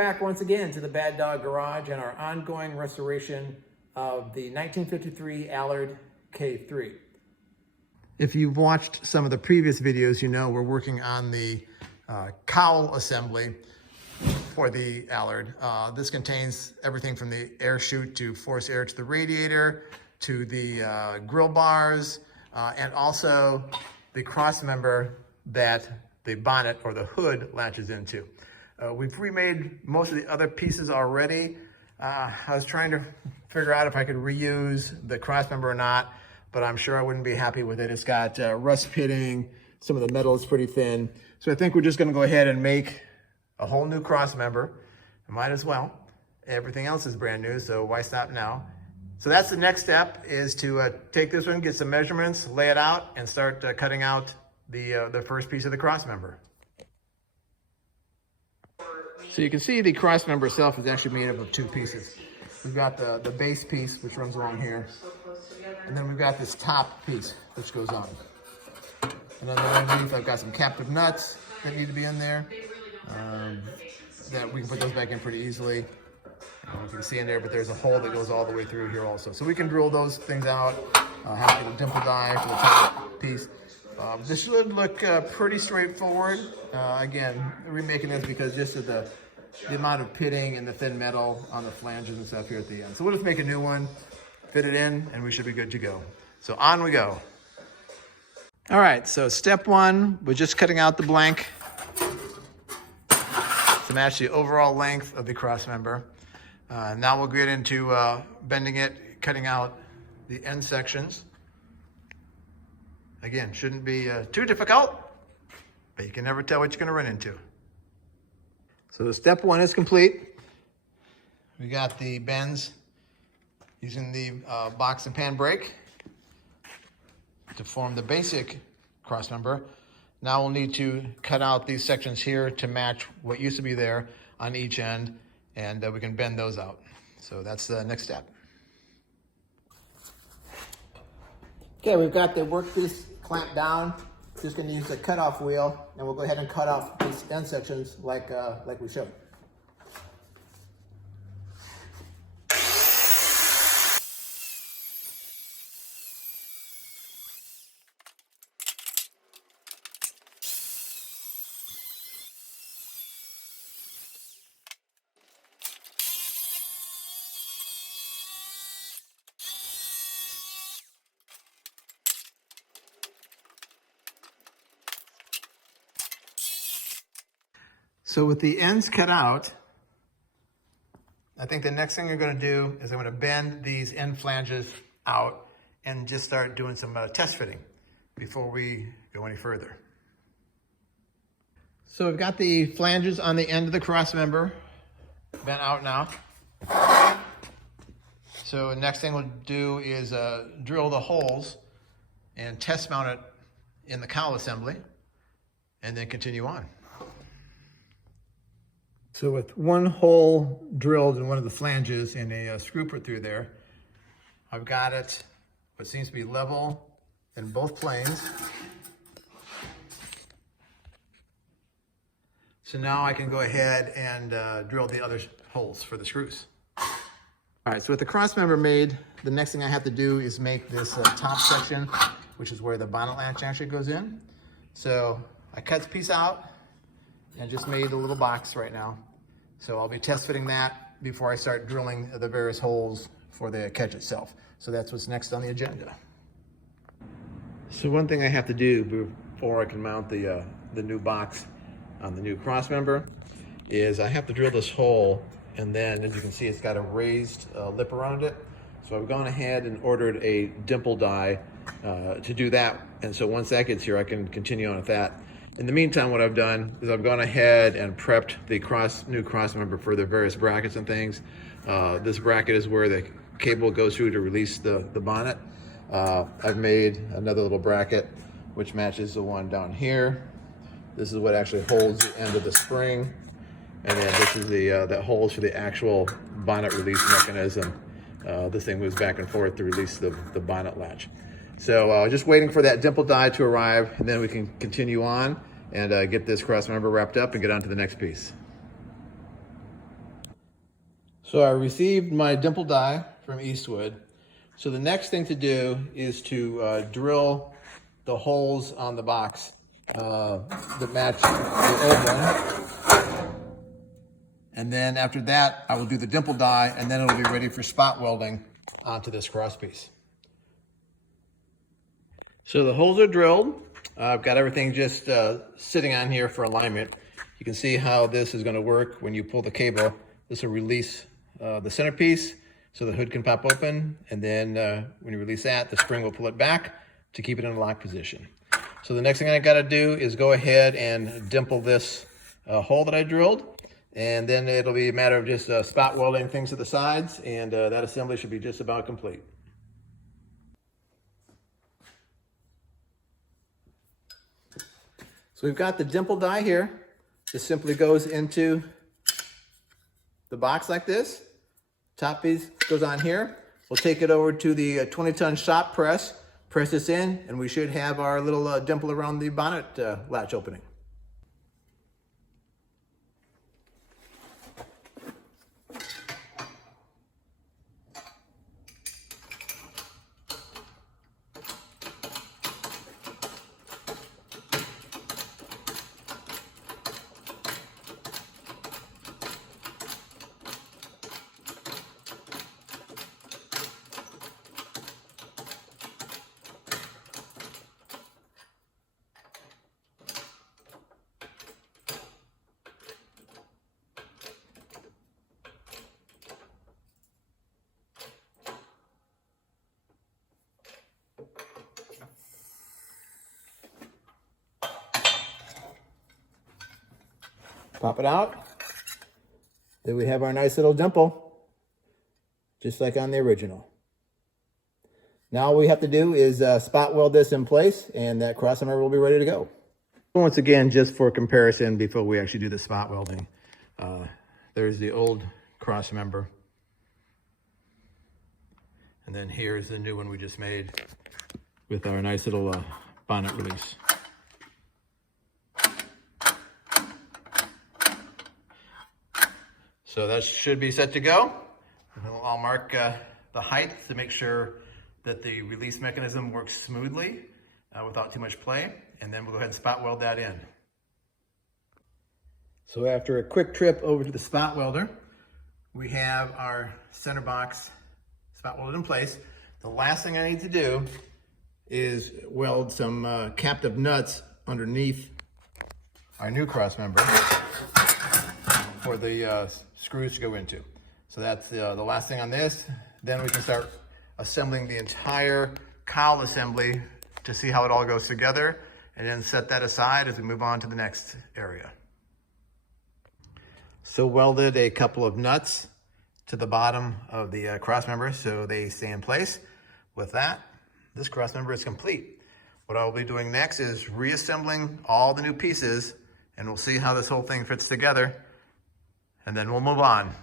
back once again to the Bad Dog Garage and our ongoing restoration of the 1953 Allard K3. If you've watched some of the previous videos, you know we're working on the cowl assembly for the Allard. This contains everything from the air chute to force air to the radiator, to the grill bars, and also the cross member that the bonnet or the hood latches into. We've remade most of the other pieces already. I was trying to figure out if I could reuse the cross member or not, but I'm sure I wouldn't be happy with it. It's got rust pitting, some of the metal is pretty thin. So I think we're just gonna go ahead and make a whole new cross member. Might as well. Everything else is brand new, so why stop now? So that's the next step, is to take this one, get some measurements, lay it out, and start cutting out the first piece of the cross member. So you can see the cross member itself is actually made up of two pieces. We've got the base piece, which runs along here, and then we've got this top piece, which goes on. And then underneath, I've got some captive nuts that need to be in there. That we can put those back in pretty easily. You can see in there, but there's a hole that goes all the way through here also. So we can drill those things out, have to get a dimple die for the top piece. This should look pretty straightforward. Again, remaking this because just of the amount of pitting and the thin metal on the flanges and stuff here at the end. So we'll just make a new one, fit it in, and we should be good to go. So on we go. All right, so step one, we're just cutting out the blank to match the overall length of the cross member. Now we'll get into bending it, cutting out the end sections. Again, shouldn't be too difficult, but you can never tell what you're gonna run into. So step one is complete. We got the bends using the box and pan brake to form the basic cross member. Now we'll need to cut out these sections here to match what used to be there on each end, and we can bend those out. So that's the next step. Okay, we've got the workpiece clamped down. Just gonna use the cutoff wheel, and we'll go ahead and cut off these end sections like we showed. So with the ends cut out, I think the next thing you're going to do is I'm going to bend these end flanges out and just start doing some test fitting before we go any further. So we've got the flanges on the end of the cross member bent out now. So the next thing we'll do is drill the holes and test mount it in the cowl assembly, and then continue on. So with one hole drilled in one of the flanges and a screw put through there, I've got it what seems to be level in both planes. So now I can go ahead and drill the other holes for the screws. All right, so with the cross member made, the next thing I have to do is make this top section, which is where the bonnet latch actually goes in. So I cut the piece out and just made a little box right now. So I'll be test fitting that before I start drilling the various holes for the catch itself. So that's what's next on the agenda. So one thing I have to do before I can mount the new box on the new cross member is I have to drill this hole, and then as you can see, it's got a raised lip around it. So I've gone ahead and ordered a dimple die to do that. And so once that gets here, I can continue on with that. In the meantime, what I've done is I've gone ahead and prepped the new cross member for the various brackets and things. This bracket is where the cable goes through to release the bonnet. I've made another little bracket which matches the one down here. This is what actually holds the end of the spring. And then this is that holds for the actual bonnet release mechanism. This thing moves back and forth to release the bonnet latch. So just waiting for that dimple die to arrive, and then we can continue on and get this cross member wrapped up and get on to the next piece. So I received my dimple die from Eastwood. So the next thing to do is to drill the holes on the box that match the old one. And then after that, I will do the dimple die, and then it'll be ready for spot welding onto this crosspiece. So the holes are drilled. I've got everything just sitting on here for alignment. You can see how this is going to work when you pull the cable. This will release the centerpiece so the hood can pop open, and then when you release that, the spring will pull it back to keep it in a lock position. So the next thing I got to do is go ahead and dimple this hole that I drilled, and then it'll be a matter of just spot welding things to the sides, and that assembly should be just about complete. So we've got the dimple die here. This simply goes into the box like this. Top piece goes on here. We'll take it over to the 20-ton shop press this in, and we should have our little dimple around the bonnet latch opening. Pop it out. Then we have our nice little dimple, just like on the original. Now all we have to do is spot weld this in place, and that cross member will be ready to go. Once again, just for comparison, before we actually do the spot welding, there's the old cross member. And then here's the new one we just made with our nice little bonnet release. So that should be set to go. I'll mark the height to make sure that the release mechanism works smoothly without too much play. And then we'll go ahead and spot weld that in. So after a quick trip over to the spot welder, we have our center box spot welded in place. The last thing I need to do is weld some captive nuts underneath our new cross member for the screws to go into. So that's the last thing on this. Then we can start assembling the entire cowl assembly to see how it all goes together, and then set that aside as we move on to the next area. So welded a couple of nuts to the bottom of the cross member so they stay in place. With that, this cross member is complete. What I'll be doing next is reassembling all the new pieces, and we'll see how this whole thing fits together, and then we'll move on.